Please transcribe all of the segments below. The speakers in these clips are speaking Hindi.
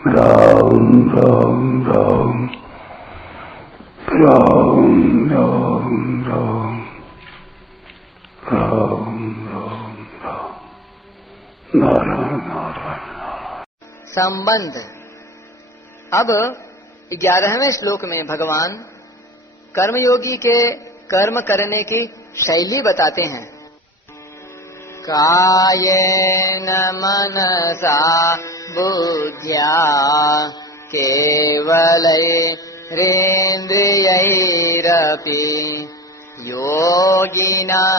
राम राम राम राम राम राम राम राम राम नारायण नारायण। संबंध। अब 11वें श्लोक में भगवान कर्मयोगी के कर्म करने की शैली बताते हैं। कायेन मनसा बुद्ध्या केवलैरेन्द्रियैरपि योगिनः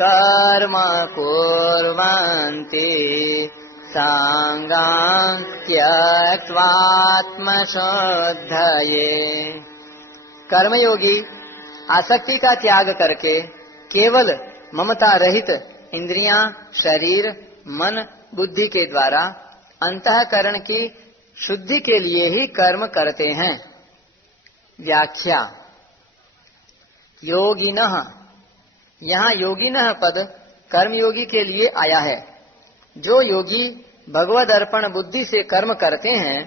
कर्म कुर्वन्ति सांगां त्यक्त्वात्मशुद्धये। कर्मयोगी आसक्ति का त्याग करके केवल ममता रहित इंद्रियां, शरीर, मन, बुद्धि के द्वारा अंतःकरण की शुद्धि के लिए ही कर्म करते हैं। व्याख्या। योगिनः, यहाँ योगिनः पद कर्मयोगी के लिए आया है। जो योगी भगवद अर्पण बुद्धि से कर्म करते हैं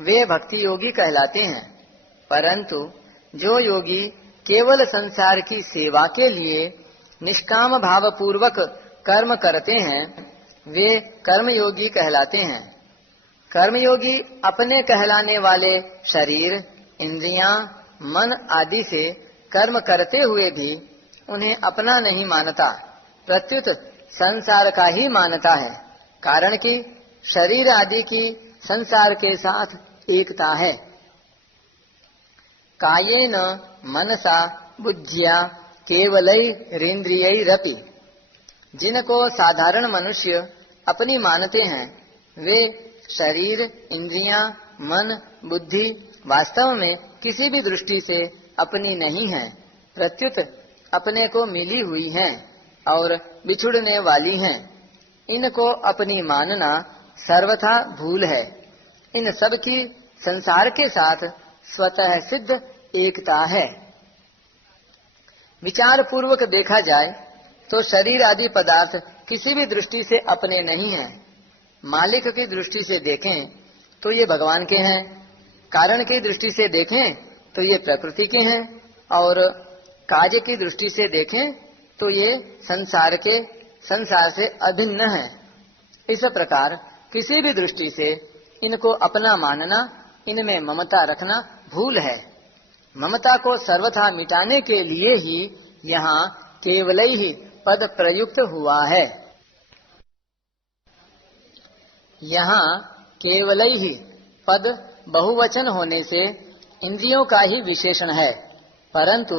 वे भक्ति योगी कहलाते हैं, परंतु जो योगी केवल संसार की सेवा के लिए निष्काम भाव पूर्वक कर्म करते हैं वे कर्मयोगी कहलाते हैं। कर्मयोगी अपने कहलाने वाले शरीर, इंद्रियां, मन आदि से कर्म करते हुए भी उन्हें अपना नहीं मानता, प्रत्युत संसार का ही मानता है। कारण कि शरीर आदि की संसार के साथ एकता है। कायेन मनसा बुद्ध्या केवलैरेन्द्रियैरपि, जिनको साधारण मनुष्य अपनी मानते हैं वे शरीर, इंद्रियां, मन, बुद्धि वास्तव में किसी भी दृष्टि से अपनी नहीं है, प्रत्युत अपने को मिली हुई हैं और बिछुड़ने वाली हैं। इनको अपनी मानना सर्वथा भूल है। इन सब की संसार के साथ स्वतः सिद्ध एकता है। विचार पूर्वक देखा जाए तो शरीर आदि पदार्थ किसी भी दृष्टि से अपने नहीं हैं। मालिक की दृष्टि से देखें तो ये भगवान के हैं, कारण की दृष्टि से देखें तो ये प्रकृति के हैं, और कार्य की दृष्टि से देखें तो ये संसार से अभिन्न है। इस प्रकार किसी भी दृष्टि से इनको अपना मानना, इनमें ममता रखना भूल है। ममता को सर्वथा मिटाने के लिए ही यहाँ केवलैहि पद प्रयुक्त हुआ है। यहाँ केवलैहि पद बहुवचन होने से इंद्रियों का ही विशेषण है, परंतु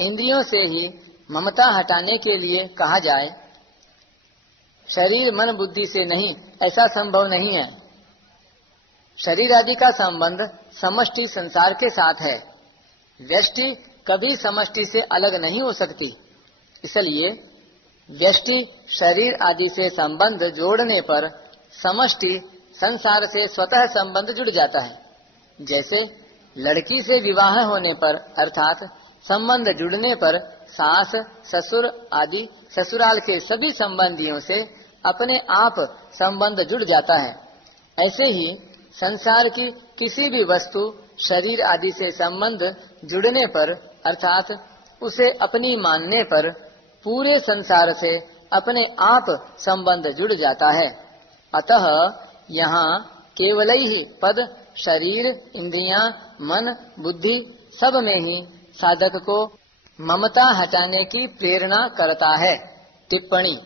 इंद्रियों से ही ममता हटाने के लिए कहा जाए, शरीर मन बुद्धि से नहीं, ऐसा संभव नहीं है। शरीर आदि का संबंध समष्टि संसार के साथ है। व्यष्टि कभी समष्टि से अलग नहीं हो सकती, इसलिए व्यष्टि शरीर आदि से संबंध जोड़ने पर समष्टि संसार से स्वतः संबंध जुड़ जाता है। जैसे लड़की से विवाह होने पर अर्थात संबंध जुड़ने पर सास, ससुर आदि ससुराल के सभी संबंधियों से अपने आप संबंध जुड़ जाता है, ऐसे ही संसार की किसी भी वस्तु शरीर आदि से संबंध जुड़ने पर अर्थात उसे अपनी मानने पर पूरे संसार से अपने आप संबंध जुड़ जाता है। अतः यहाँ केवलैहि पद शरीर, इंद्रियां, मन, बुद्धि सब में ही साधक को ममता हटाने की प्रेरणा करता है। टिप्पणी।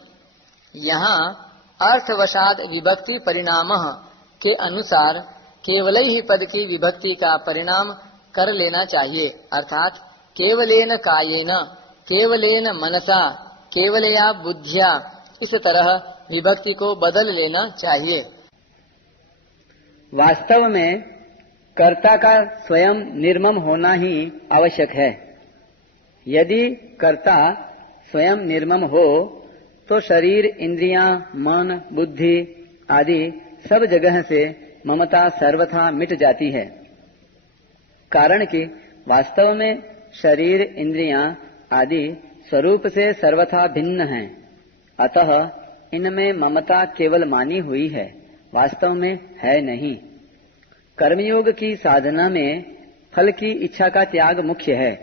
यहाँ अर्थवशाद विभक्ति परिणामः के अनुसार केवलैहि पद की विभक्ति का परिणाम कर लेना चाहिए, अर्थात केवलेन कायेन, केवलेन मनसा, केवलया बुद्धिया, इस तरह विभक्ति को बदल लेना चाहिए। वास्तव में कर्ता का स्वयं निर्मम होना ही आवश्यक है। यदि कर्ता स्वयं निर्मम हो तो शरीर, इंद्रियां, मन, बुद्धि आदि सब जगह से ममता सर्वथा मिट जाती है। कारण कि वास्तव में शरीर, इंद्रियां आदि स्वरूप से सर्वथा भिन्न हैं, अतः इनमें ममता केवल मानी हुई है, वास्तव में है नहीं। कर्मयोग की साधना में फल की इच्छा का त्याग मुख्य है।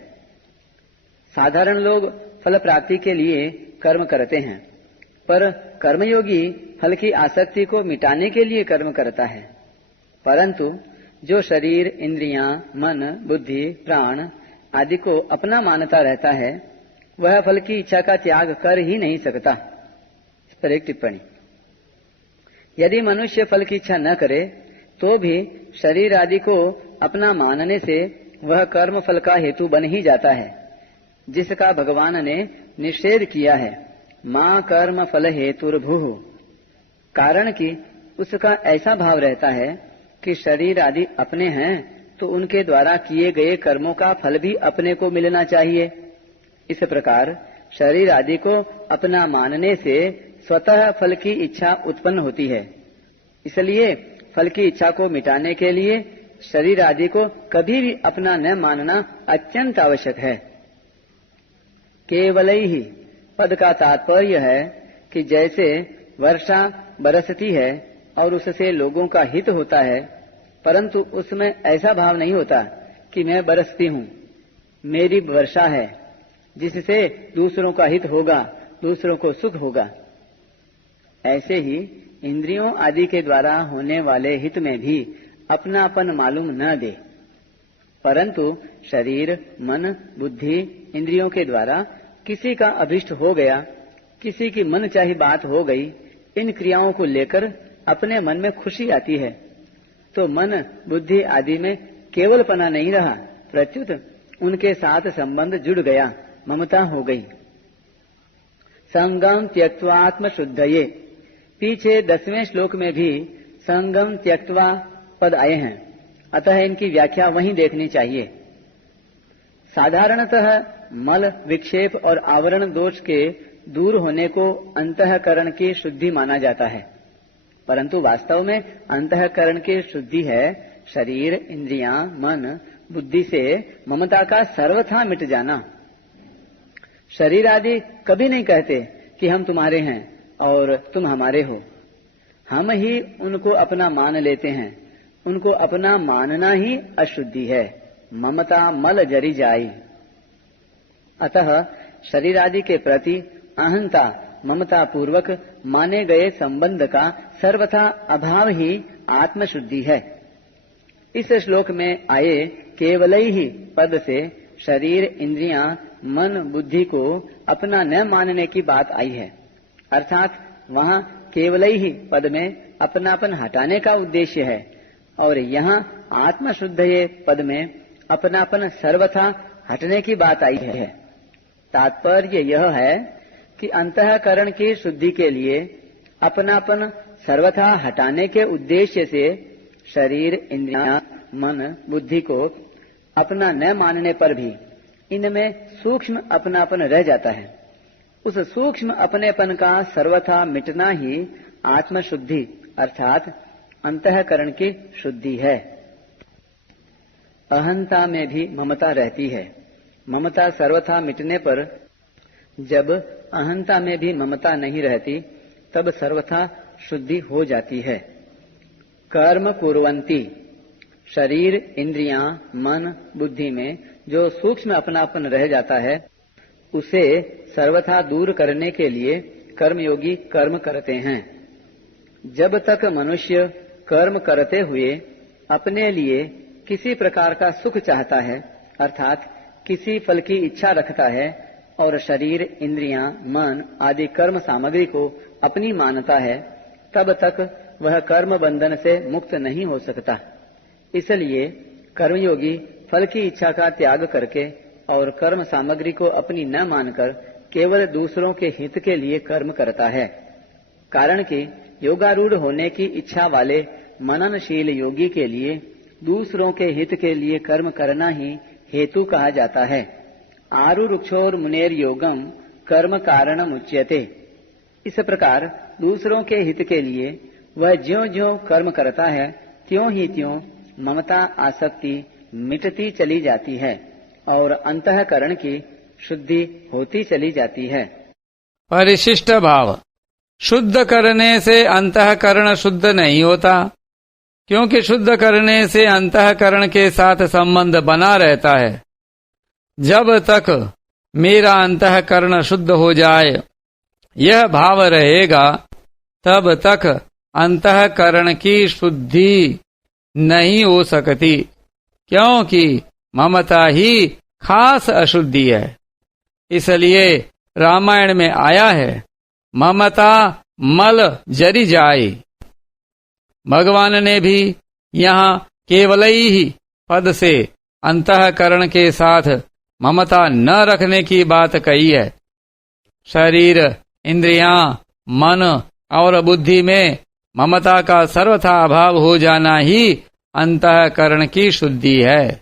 साधारण लोग फल प्राप्ति के लिए कर्म करते हैं, पर कर्मयोगी फल की आसक्ति को मिटाने के लिए कर्म करता है। परंतु जो शरीर, इंद्रियां, मन, बुद्धि, प्राण आदि को अपना मानता रहता है, वह फल की इच्छा का त्याग कर ही नहीं सकता। इस पर एक टिप्पणी। यदि मनुष्य फल की इच्छा न करे तो भी शरीर आदि को अपना मानने से वह कर्म फल का हेतु बन ही जाता है, जिसका भगवान ने निषेध किया है, मां कर्म फल हेतुर्भुः। कारण कि उसका ऐसा भाव रहता है कि शरीर आदि अपने हैं तो उनके द्वारा किए गए कर्मों का फल भी अपने को मिलना चाहिए। इस प्रकार शरीर आदि को अपना मानने से स्वतः फल की इच्छा उत्पन्न होती है। इसलिए फल की इच्छा को मिटाने के लिए शरीर आदि को कभी भी अपना न मानना अत्यंत आवश्यक है। केवल ही पद का तात्पर्य है कि जैसे वर्षा बरसती है और उससे लोगों का हित होता है, परंतु उसमें ऐसा भाव नहीं होता कि मैं बरसती हूँ, मेरी वर्षा है जिससे दूसरों का हित होगा, दूसरों को सुख होगा। ऐसे ही इंद्रियों आदि के द्वारा होने वाले हित में भी अपनापन मालूम न दे, परंतु शरीर, मन, बुद्धि, इंद्रियों के द्वारा किसी का अभिष्ट हो गया, किसी की मन चाही बात हो गई, इन क्रियाओं को लेकर अपने मन में खुशी आती है, तो मन, बुद्धि आदि में केवलपना नहीं रहा, प्रत्युत उनके साथ संबंध जुड़ गया, ममता हो गई। संगम त्यक्त्वात्म शुद्धये, पीछे 10वें श्लोक में भी संगम त्यक्त्वा पद आए हैं, अतः इनकी व्याख्या वहीं देखनी चाहिए। साधारणतः मल, विक्षेप और आवरण दोष के दूर होने को अंतःकरण की शुद्धि माना जाता है, परंतु वास्तव में अंतःकरण की शुद्धि है शरीर, इंद्रियां, मन, बुद्धि से ममता का सर्वथा मिट जाना। शरीर आदि कभी नहीं कहते कि हम तुम्हारे हैं और तुम हमारे हो, हम ही उनको अपना मान लेते हैं। उनको अपना मानना ही अशुद्धि है, ममता मल जरी जाई। अतः शरीर आदि के प्रति अहंता, ममता पूर्वक माने गए संबंध का सर्वथा अभाव ही आत्मशुद्धि है। इस श्लोक में आए केवलई ही पद से शरीर, इंद्रियां, मन, बुद्धि को अपना न मानने की बात आई है, अर्थात वहाँ केवलई ही पद में अपनापन हटाने का उद्देश्य है, और यहाँ आत्मशुद्धये पद में अपनापन सर्वथा हटने की बात आई है। तात्पर्य यह है कि अंतःकरण की शुद्धि के लिए अपनापन सर्वथा हटाने के उद्देश्य से शरीर, इंद्रियां, मन, बुद्धि को अपना न मानने पर भी इनमें सूक्ष्म अपनापन रह जाता है। उस सूक्ष्म अपनेपन का सर्वथा मिटना ही आत्मशुद्धि अर्थात अंतःकरण की शुद्धि है। अहंता में भी ममता रहती है। ममता सर्वथा मिटने पर जब अहंता में भी ममता नहीं रहती, तब सर्वथा शुद्धि हो जाती है। कर्म कुर्वन्ति, शरीर, इंद्रियां, मन, बुद्धि में जो सूक्ष्म अपनापन रह जाता है, उसे सर्वथा दूर करने के लिए कर्मयोगी कर्म करते हैं। जब तक मनुष्य कर्म करते हुए अपने लिए किसी प्रकार का सुख चाहता है, अर्थात किसी फल की इच्छा रखता है और शरीर, इंद्रियां, मन आदि कर्म सामग्री को अपनी मानता है, तब तक वह कर्म बंधन से मुक्त नहीं हो सकता। इसलिए कर्मयोगी फल की इच्छा का त्याग करके और कर्म सामग्री को अपनी न मानकर केवल दूसरों के हित के लिए कर्म करता है। कारण कि योगारूढ़ होने की इच्छा वाले मननशील योगी के लिए दूसरों के हित के लिए कर्म करना ही हेतु कहा जाता है। आरुरुक्षोर मुनेर योगम कर्म कारणम उच्यते। इस प्रकार दूसरों के हित के लिए वह ज्यों-ज्यों कर्म करता है, त्यों ही त्यों ममता आसक्ति मिटती चली जाती है और अंतःकरण की शुद्धि होती चली जाती है। परिशिष्ट भाव, शुद्ध करने से अंतःकरण शुद्ध नहीं होता, क्योंकि शुद्ध करने से अंतःकरण के साथ संबंध बना रहता है। जब तक मेरा अंतःकरण शुद्ध हो जाए यह भाव रहेगा, तब तक अंतःकरण की शुद्धि नहीं हो सकती, क्योंकि ममता ही खास अशुद्धि है। इसलिए रामायण में आया है, ममता मल जरी जाए। भगवान ने भी यहाँ केवलई पद से अंतःकरण के साथ ममता न रखने की बात कही है। शरीर, इंद्रियां, मन और बुद्धि में ममता का सर्वथा अभाव हो जाना ही अंतःकरण की शुद्धि है।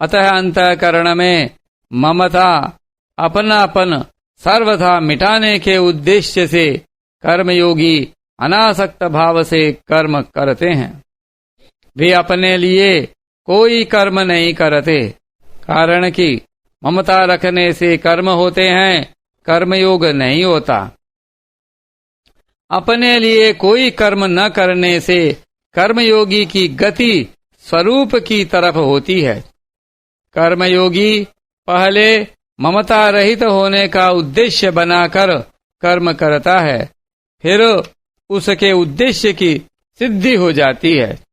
अतः अंतःकरण में ममता अपनापन सर्वथा मिटाने के उद्देश्य से कर्मयोगी अनासक्त भाव से कर्म करते हैं। वे अपने लिए कोई कर्म नहीं करते, कारण कि ममता रखने से कर्म होते हैं, कर्मयोग नहीं होता। अपने लिए कोई कर्म न करने से कर्मयोगी की गति स्वरूप की तरफ होती है। कर्मयोगी पहले ममता रहित होने का उद्देश्य बनाकर कर्म करता है, फिर उसके उद्देश्य की सिद्धि हो जाती है।